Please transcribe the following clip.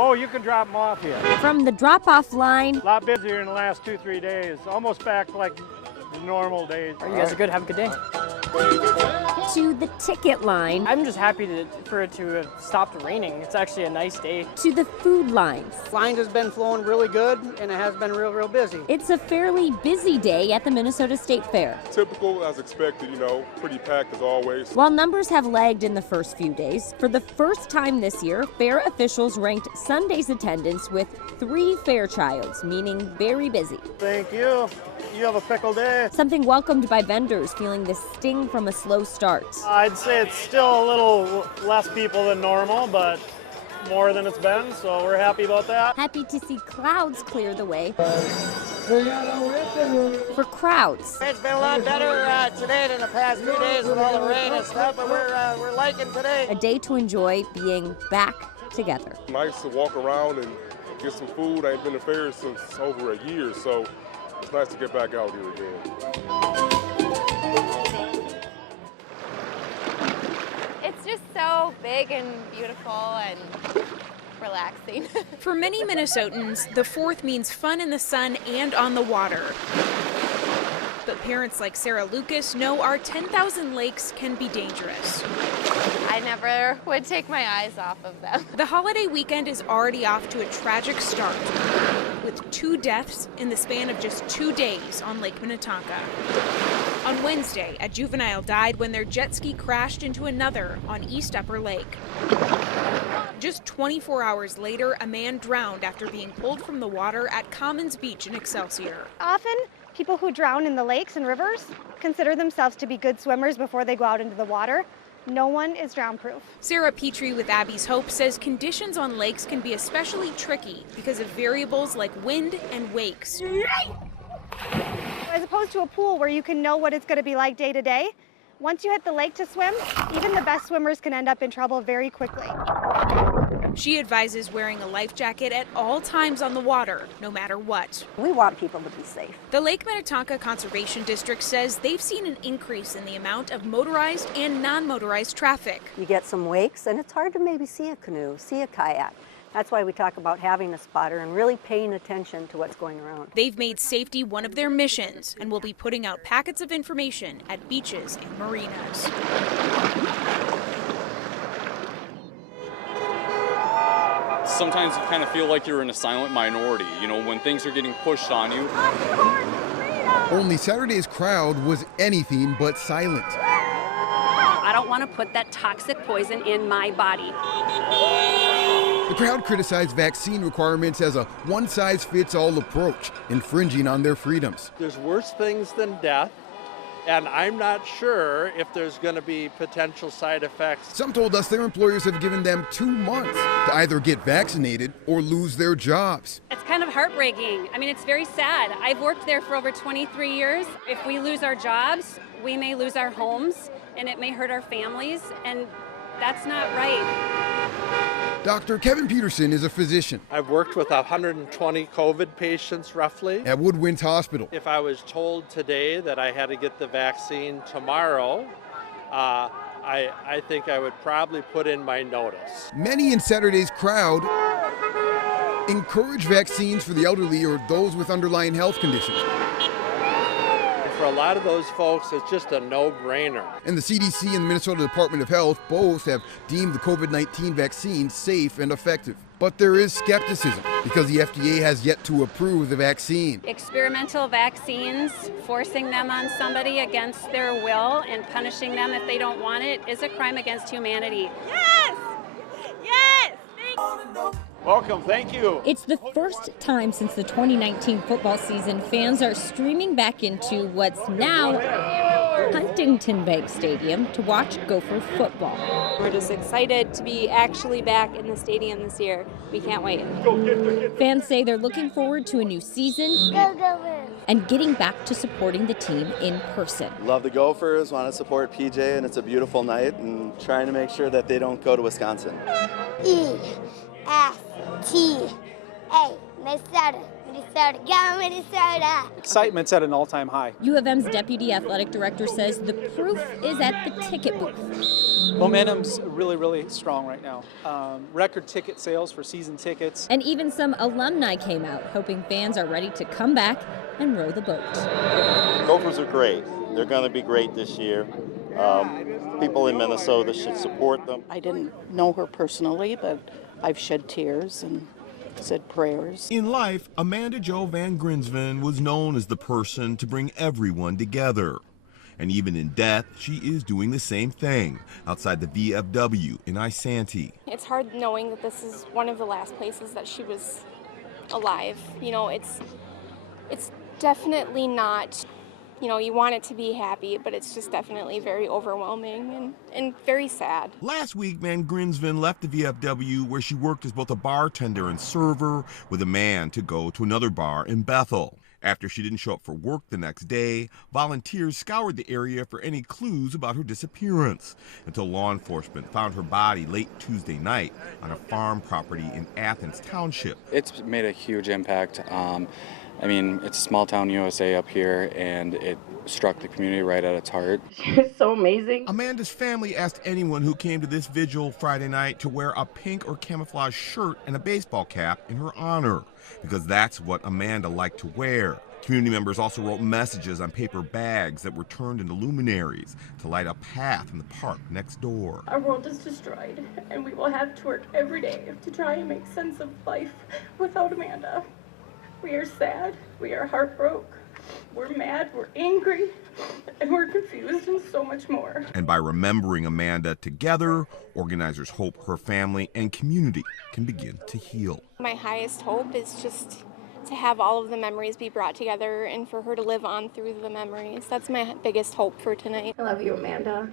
Oh, you can drop them off here. From the drop-off line. A lot busier in the last 2-3 days. Almost back like the normal days. You guys are good. Have a good day. To the ticket line. I'm just happy for it to have stopped raining. It's actually a nice day. To the food lines. Line has been flowing really good, and it has been real busy. It's a fairly busy day at the Minnesota State Fair. Typical as expected, pretty packed as always. While numbers have lagged in the first few days, for the first time this year, fair officials ranked Sunday's attendance with 3 Fairchilds, meaning very busy. Thank you. You have a pickle day. Something welcomed by vendors feeling the sting from a slow start. I'd say it's still a little less people than normal, but more than it's been, so we're happy about that. Happy to see clouds clear the way for crowds. It's been a lot better today than the past few days with all the rain and stuff, but we're liking today. A day to enjoy being back together. Nice to walk around and get some food. I ain't been to fairs since over a year, so it's nice to get back out here again. It's just so big and beautiful and relaxing. For many Minnesotans, the 4th means fun in the sun and on the water. But parents like Sarah Lucas know our 10,000 lakes can be dangerous. I never would take my eyes off of them. The holiday weekend is already off to a tragic start, with 2 deaths in the span of just 2 days on Lake Minnetonka. On Wednesday, a juvenile died when their jet ski crashed into another on East Upper Lake. Just 24 hours later, a man drowned after being pulled from the water at Commons Beach in Excelsior. Often, people who drown in the lakes and rivers consider themselves to be good swimmers before they go out into the water. No one is drown-proof. Sarah Petrie with Abby's Hope says conditions on lakes can be especially tricky because of variables like wind and wakes. As opposed to a pool where you can know what it's going to be like day to day, once you hit the lake to swim, even the best swimmers can end up in trouble very quickly. She advises wearing a life jacket at all times on the water, no matter what. We want people to be safe. The Lake Minnetonka Conservation District says they've seen an increase in the amount of motorized and non-motorized traffic. You get some wakes, and it's hard to maybe see a canoe, see a kayak. That's why we talk about having a spotter and really paying attention to what's going around. They've made safety one of their missions and will be putting out packets of information at beaches and marinas. Sometimes you kind of feel like you're in a silent minority, when things are getting pushed on you. Only Saturday's crowd was anything but silent. I don't want to put that toxic poison in my body. The crowd criticized vaccine requirements as a one-size-fits-all approach, infringing on their freedoms. There's worse things than death, and I'm not sure if there's going to be potential side effects. Some told us their employers have given them 2 months to either get vaccinated or lose their jobs. It's kind of heartbreaking. I mean, it's very sad. I've worked there for over 23 years. If we lose our jobs, we may lose our homes, and it may hurt our families, and that's not right. Dr. Kevin Peterson is a physician. I've worked with 120 COVID patients roughly at Woodwinds Hospital. If I was told today that I had to get the vaccine tomorrow, I think I would probably put in my notice. Many in Saturday's crowd encourage vaccines for the elderly or those with underlying health conditions. For a lot of those folks, it's just a no-brainer. And the CDC and the Minnesota Department of Health both have deemed the COVID-19 vaccine safe and effective. But there is skepticism because the FDA has yet to approve the vaccine. Experimental vaccines, forcing them on somebody against their will and punishing them if they don't want it is a crime against humanity. Yes! Yes! Welcome, thank you. It's the first time since the 2019 football season fans are streaming back into what's now Huntington Bank Stadium to watch Gopher football. We're just excited to be actually back in the stadium this year. We can't wait. Fans say they're looking forward to a new season and getting back to supporting the team in person. Love the Gophers, want to support PJ, and it's a beautiful night, and trying to make sure that they don't go to Wisconsin. EST Hey, Minnesota, go Minnesota! Excitement's at an all-time high. U of M's deputy athletic director says the proof is at the ticket booth. Momentum's really, really strong right now. Record ticket sales for season tickets. And even some alumni came out, hoping fans are ready to come back and row the boat. Gophers are great. They're going to be great this year. People in Minnesota should support them. I didn't know her personally, but I've shed tears and said prayers. In life, Amanda Jo Van Grinsven was known as the person to bring everyone together. And even in death, she is doing the same thing outside the VFW in Isanti. It's hard knowing that this is one of the last places that she was alive. You know, it's definitely not, you know, you want it to be happy, but it's just definitely very overwhelming and very sad. Last week, Van Grinsven left the VFW where she worked as both a bartender and server with a man to go to another bar in Bethel. After she didn't show up for work the next day, volunteers scoured the area for any clues about her disappearance until law enforcement found her body late Tuesday night on a farm property in Athens Township. It's made a huge impact. I mean, it's a small town USA up here, and it struck the community right at its heart. It's so amazing. Amanda's family asked anyone who came to this vigil Friday night to wear a pink or camouflage shirt and a baseball cap in her honor, because that's what Amanda liked to wear. Community members also wrote messages on paper bags that were turned into luminaries to light a path in the park next door. Our world is destroyed, and we will have to work every day to try and make sense of life without Amanda. We are sad, we are heartbroken, we're mad, we're angry, and we're confused and so much more. And by remembering Amanda together, organizers hope her family and community can begin to heal. My highest hope is just to have all of the memories be brought together and for her to live on through the memories. That's my biggest hope for tonight. I love you, Amanda.